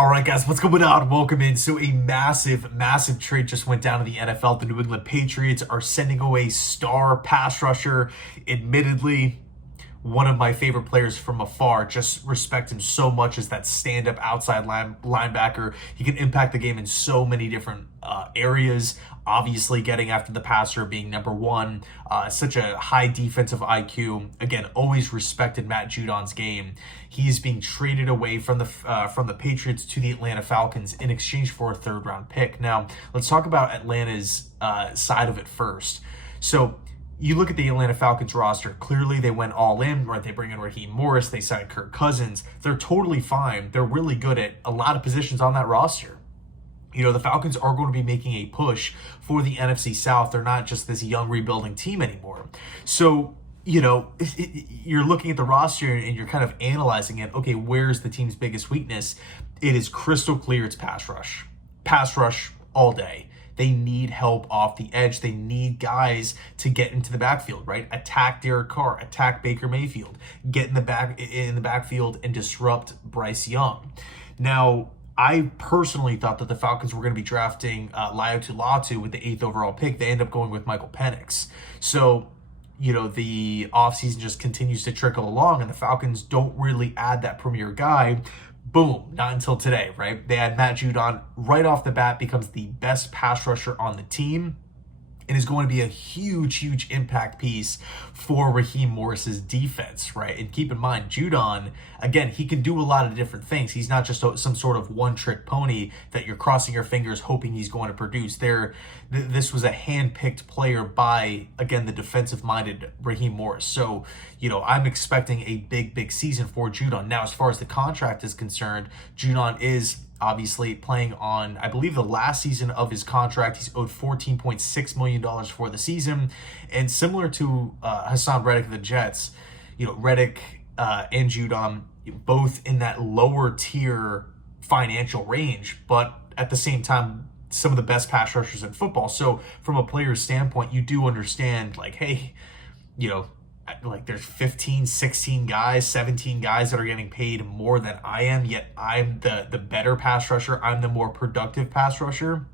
All right, guys, what's going on? Welcome in. So a massive trade just went down in the NFL. The New England Patriots are sending away star pass rusher. Admittedly, one of my favorite players from afar. Just respect him so much as that stand-up outside linebacker. He can impact the game in so many different areas. Obviously, getting after the passer, being number one, such a high defensive IQ. Again, always respected Matt Judon's game. He's being traded away from the Patriots to the Atlanta Falcons in exchange for a third-round pick. Now, let's talk about Atlanta's side of it first. So, you look at the Atlanta Falcons roster, clearly they went all in, right? They bring in Raheem Morris, they signed Kirk Cousins. They're totally fine. They're really good at a lot of positions on that roster. You know, the Falcons are going to be making a push for the NFC South. They're not just this young rebuilding team anymore. So, you know, you're looking at the roster and you're kind of analyzing it. Okay, where's the team's biggest weakness? It is crystal clear it's pass rush. Pass rush all day. They need help off the edge. They need guys to get into the backfield, right? Attack Derek Carr, attack Baker Mayfield, get in the backfield and disrupt Bryce Young. Now, I personally thought that the Falcons were going to be drafting Laiatu Latu with the 8th overall pick. They end up going with Michael Penix. So, you know, the offseason just continues to trickle along and the Falcons don't really add that premier guy. Boom, not until today, right? They had Matt Judon right off the bat, becomes the best pass rusher on the team, and is going to be a huge impact piece for Raheem Morris's defense, right? And keep in mind, Judon, again, he can do a lot of different things. He's not just some sort of one-trick pony that you're crossing your fingers hoping he's going to produce. This was a hand-picked player by, again, the defensive-minded Raheem Morris. So, you know, I'm expecting a big season for Judon. Now, as far as the contract is concerned, Judon is obviously playing on, I believe, the last season of his contract. He's owed $14.6 million for the season. And similar to Hassan Reddick of the Jets, you know, Reddick and Judon, both in that lower tier financial range, but at the same time, some of the best pass rushers in football. So from a player's standpoint, you do understand, like, hey, you know, like there's 15, 16 guys, 17 guys that are getting paid more than I am, yet I'm the better pass rusher. I'm the more productive pass rusher.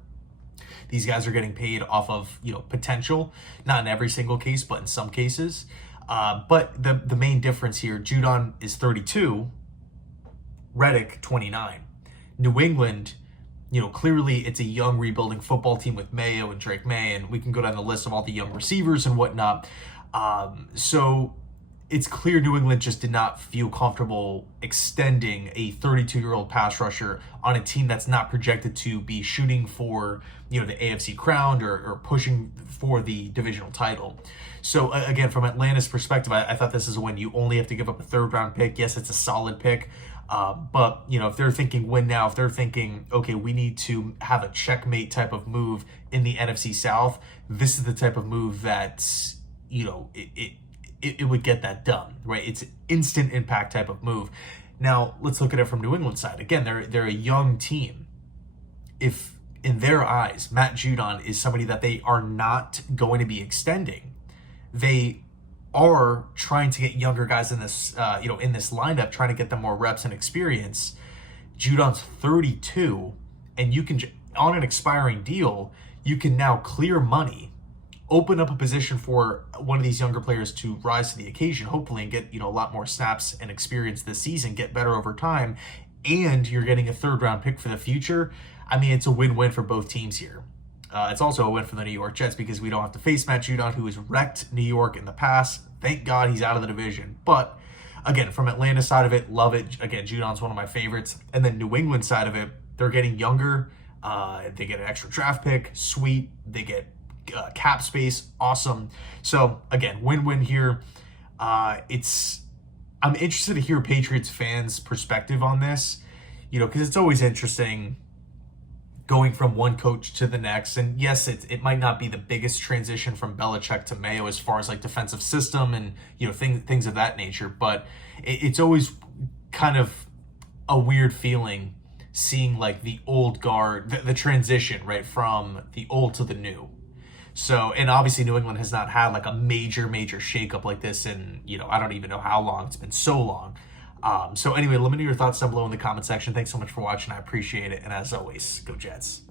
These guys are getting paid off of, you know, potential, not in every single case, but in some cases. But the main difference here, Judon is 32, Reddick 29. New England, you know, clearly it's a young rebuilding football team with Mayo and Drake May, and we can go down the list of all the young receivers and whatnot. So it's clear New England just did not feel comfortable extending a 32-year-old pass rusher on a team that's not projected to be shooting for, you know, the AFC crown or pushing for the divisional title. So again, from Atlanta's perspective, I thought this is a win. You only have to give up a third-round pick. Yes, it's a solid pick. But, you know, if they're thinking win now, if they're thinking, okay, we need to have a checkmate type of move in the NFC South, this is the type of move that, you know, it would get that done, right? It's an instant impact type of move. Now, let's look at it from New England's side. Again, they're a young team. If in their eyes, Matt Judon is somebody that they are not going to be extending, they are trying to get younger guys in this, in this lineup, trying to get them more reps and experience. Judon's 32, and you can, on an expiring deal, you can now clear money, open up a position for one of these younger players to rise to the occasion, hopefully, and get, you know, a lot more snaps and experience this season, get better over time, and you're getting a third-round pick for the future. I mean, it's a win-win for both teams here. It's also a win for the New York Jets because we don't have to face Matt Judon, who has wrecked New York in the past. Thank God he's out of the division. But, again, from Atlanta's side of it, love it. Again, Judon's one of my favorites. And then New England side of it, they're getting younger. They get an extra draft pick. Sweet. They get cap space. Awesome. So, again, win-win here. I'm interested to hear Patriots fans' perspective on this, you know, because it's always interesting going from one coach to the next. And yes, it might not be the biggest transition from Belichick to Mayo as far as like defensive system and, you know, things of that nature, but it's always kind of a weird feeling seeing like the old guard, the transition, right, from the old to the new. So, and obviously New England has not had like a major shakeup like this in, you know, I don't even know how long. It's been so long. So anyway, let me know your thoughts down below in the comment section. Thanks so much for watching. I appreciate it. And as always, go Jets.